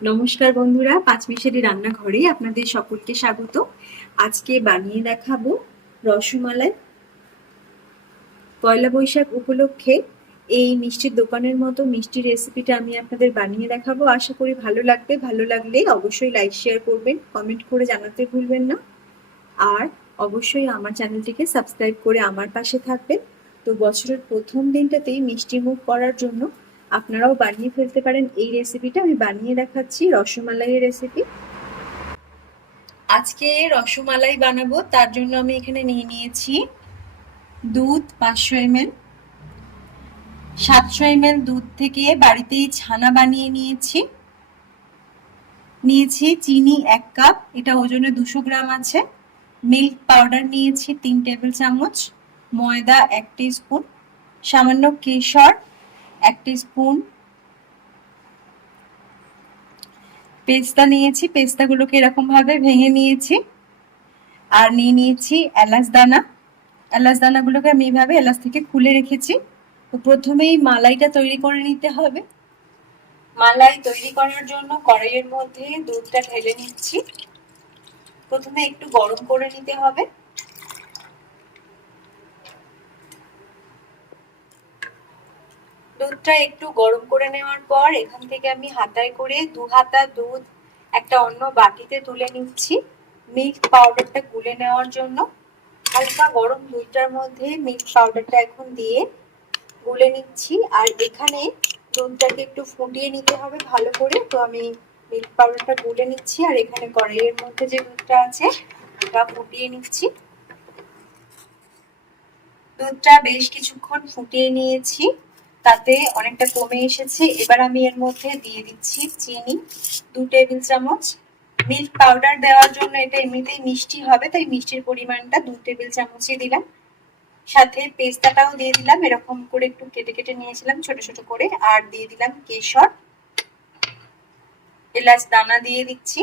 নমস্কার বন্ধুরা, পাঁচ মিশালি রান্নাঘরে আপনাদের সকলকে স্বাগত। আজকে বানিয়ে দেখাবো রসমালাই। পয়লা বৈশাখ উপলক্ষে এই মিষ্টির দোকানের মতো মিষ্টি রেসিপিটা আমি আপনাদের বানিয়ে দেখাবো। আশা করি ভালো লাগবে। ভালো লাগলে অবশ্যই লাইক, শেয়ার করবেন, কমেন্ট করে জানাতে ভুলবেন না। আর অবশ্যই আমার চ্যানেলটিকে সাবস্ক্রাইব করে আমার পাশে থাকবেন। তো বছরের প্রথম দিনটাতেই মিষ্টি মুখ করার জন্য আপনারাও বানিয়ে ফেলতে পারেন এই রেসিপিটা আমি বানিয়ে দেখাচ্ছি রসমালাইয়ের রেসিপি আজকে রসমালাই বানাবো, তার জন্য আমি এখানে নিয়ে নিয়েছি দুধ পাঁচশো এমএল। সাতশো এমএল দুধ থেকে বাড়িতেই ছানা বানিয়ে নিয়েছি। নিয়েছি চিনি এক কাপ, এটা ওজনে দুশো গ্রাম আছে। মিল্ক পাউডার নিয়েছি তিন টেবিল চামচ, ময়দা এক স্পুন সামান্য কেশর এক স্পুন পেস্তা নিয়েছি, পেস্তাগুলোকে এরকম ভাবে ভেঙে নিয়েছি। আর নিয়ে নিয়েছি এলাচ দানা। এলাচ দানাগুলোকে আমি এইভাবে এলাচ থেকে খুলে রেখেছি। তো প্রথমেই মালাইটা তৈরি করে নিতে হবে। মালাই তৈরি করার জন্য কড়াইয়ের মধ্যে দুধটা ঢেলে নিচ্ছি। প্রথমে একটু গরম করে নিতে হবে। দুধটা একটু গরম করে নেওয়ার পর এখান থেকে আমি হাতায় করে দু হাতা দুধ একটা অন্য বাটিতে তুলে নিচ্ছি। মিল্ক পাউডারটা গুলে নেওয়ার জন্য। হালকা গরম দুধটার মধ্যে মিল্ক পাউডারটা এখন দিয়ে গুলে নিচ্ছি। আর এখানে দুধটাকে একটু ফুটিয়ে নিতে হবে ভালো করে। তো আমি মিল্ক পাউডারটা গুলে নিচ্ছি আর এখানে কড়াইয়ের মধ্যে যে দুধটা আছে ওটা ফুটিয়ে নিচ্ছি। দুধটা বেশ কিছুক্ষণ ফুটিয়ে নিয়েছি। তাতে অনেকটা কমে এসেছে। এবার আমি এর মধ্যে দিয়ে দিচ্ছি চিনি, দু টেবিল চামচ। মিল্ক পাউডার দেওয়ার জন্য এটা এমনিতেই মিষ্টি হবে, তাই মিষ্টির পরিমাণটা দু টেবিল চামচই দিলাম। সাথে পেস্তাটাও দিয়ে দিলাম, এরকম করে একটু কেটে কেটে নিয়েছিলাম ছোট ছোট করে। আর দিয়ে দিলাম কেশর। এলাচ দানা দিয়ে দিচ্ছি।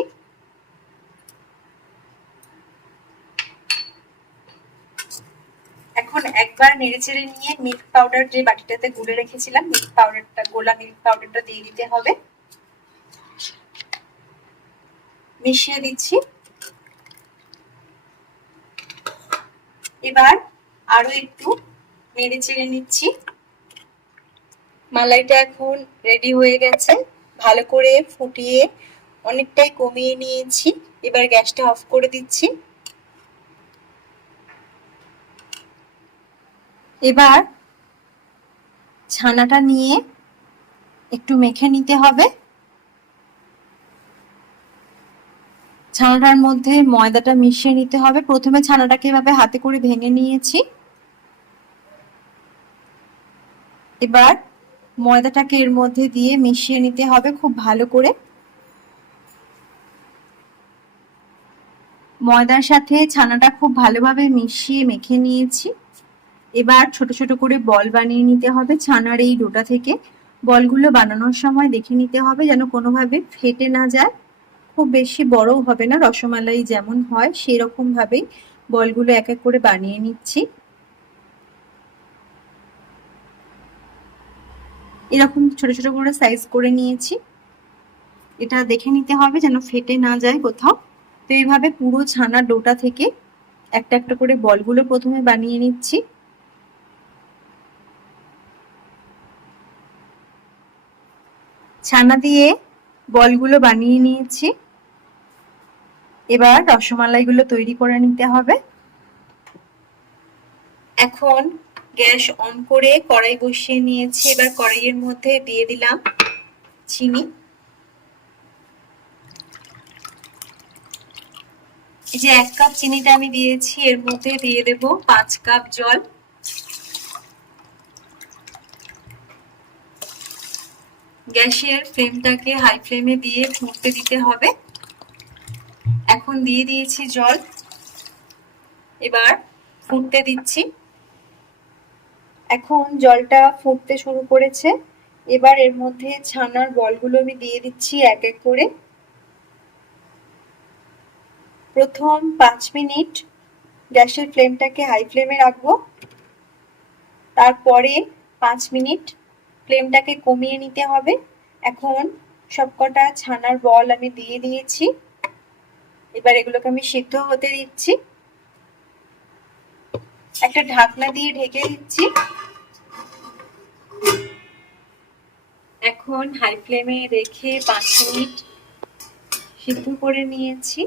এখন একবার নেড়ে চেড়ে নিয়ে মিল্ক পাউডার যে বাটিটাতে গুলে রেখেছিলাম মিল্ক পাউডারটা গোলা মিল্ক পাউডারটা দিয়ে দিতে হবে। মিশিয়ে দিচ্ছি। এবার আরও একটু নেড়ে চেড়ে নিচ্ছি। মালাইটা এখন রেডি হয়ে গেছে। ভালো করে ফুটিয়ে অনেকটাই কমিয়ে নিয়েছি। এবার গ্যাসটা অফ করে দিচ্ছি। এবার ছানাটা নিয়ে একটু মেখে নিতে হবে। ছানাটার মধ্যে ময়দাটা মিশিয়ে নিতে হবে। প্রথমে ছানাটাকে এভাবে হাতে করে ভেঙে নিয়েছি। এবার ময়দাটাকে এর মধ্যে দিয়ে মিশিয়ে নিতে হবে খুব ভালো করে। ময়দার সাথে ছানাটা খুব ভালোভাবে মিশিয়ে মেখে নিয়েছি। এবার ছোট ছোট করে বল বানিয়ে নিতে হবে ছানার এই ডোটা থেকে। বলগুলো বানানোর সময় দেখে নিতে হবে যেন কোনোভাবে ফেটে না যায়। খুব বেশি বড়ও হবে না, রসমালাই যেমন হয় সেই রকম ভাবেই বলগুলো এক এক করে বানিয়ে নিচ্ছি। এরকম ছোট ছোট করে সাইজ করে নিয়েছি। এটা দেখে নিতে হবে যেন ফেটে না যায় কোথাও। তো এইভাবে পুরো ছানা ডোটা থেকে একটা একটা করে বলগুলো প্রথমে বানিয়ে নিচ্ছি। ছানা দিয়ে বলগুলো বানিয়ে নিয়েছি। এবার রসমালাইগুলো তৈরি করে নিতে হবে। এখন গ্যাস অন করে কড়াই বসিয়ে নিয়েছি। এবার কড়াইয়ের মধ্যে দিয়ে দিলাম চিনি। এই যে এক কাপ চিনিটা আমি দিয়েছি, এর মধ্যে দিয়ে দেব পাঁচ কাপ জল। গ্যাসের ফ্লেমটাকে হাই ফ্লেমে দিয়ে ফুটতে দিতে হবে। এখন দিয়ে দিয়েছি জল। এবার ফুটতে দিচ্ছি। এখন জলটা ফুটতে শুরু করেছে। এবার এর মধ্যে ছানার বলগুলো আমি দিয়ে দিচ্ছি এক এক করে। প্রথম পাঁচ মিনিট গ্যাসের ফ্লেমটাকে হাই ফ্লেমে রাখব। তারপরে পাঁচ মিনিট ফ্লেমটাকে কমিয়ে নিতে হবে। এখন সবকটা ছানার বল আমি দিয়ে দিয়েছি। এবার এগুলোকে আমি সিদ্ধ হতে দিচ্ছি। একটা ঢাকনা দিয়ে ঢেকে দিচ্ছি। এখন হাই ফ্লেমে রেখে পাঁচ মিনিট সিদ্ধ করে নিয়েছি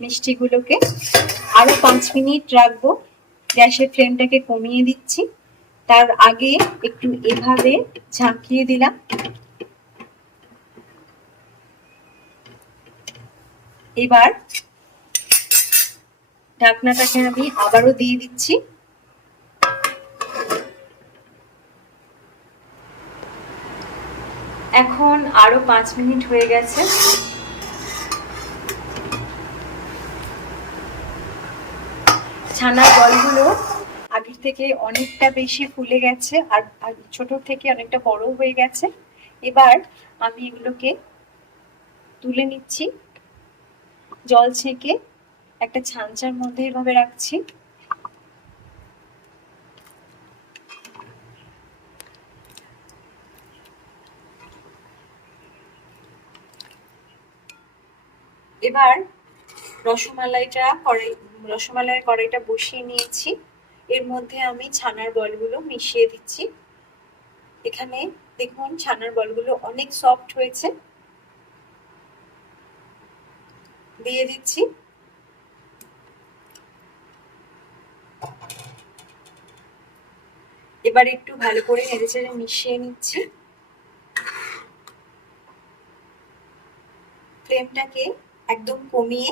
মিষ্টিগুলোকে। আরও পাঁচ মিনিট রাখব। গ্যাসের ফ্লেমটাকে কমিয়ে দিচ্ছি। তার আগে একটু এভাবে ঝাঁকিয়ে দিলাম। এবার ঢাকনাটাকে আমি আবারও দিয়ে দিচ্ছি। এখন আরও পাঁচ মিনিট হয়ে গেছে। ছানার বলগুলো আগের থেকে অনেকটা বেশি ফুলে গেছে আর ছোট থেকে অনেকটা বড় হয়ে গেছে। এবার আমি এগুলোকে তুলে নিচ্ছি। জল ছেঁকে একটা ছাঁচার মধ্যে এভাবে রাখছি। এবার রসমালাইটা, কড়াই, রসমালাইয়ের কড়াইটা বসিয়ে নিয়েছি। এর মধ্যে আমি ছানার বলগুলো মিশিয়ে দিচ্ছি। এখানে দেখুন ছানার বলগুলো অনেক সফট হয়েছে। দিয়ে দিচ্ছি। এবার একটু ভালো করে নেড়েচেড়ে মিশিয়ে নিচ্ছি। ফ্লেমটাকে একদম কমিয়ে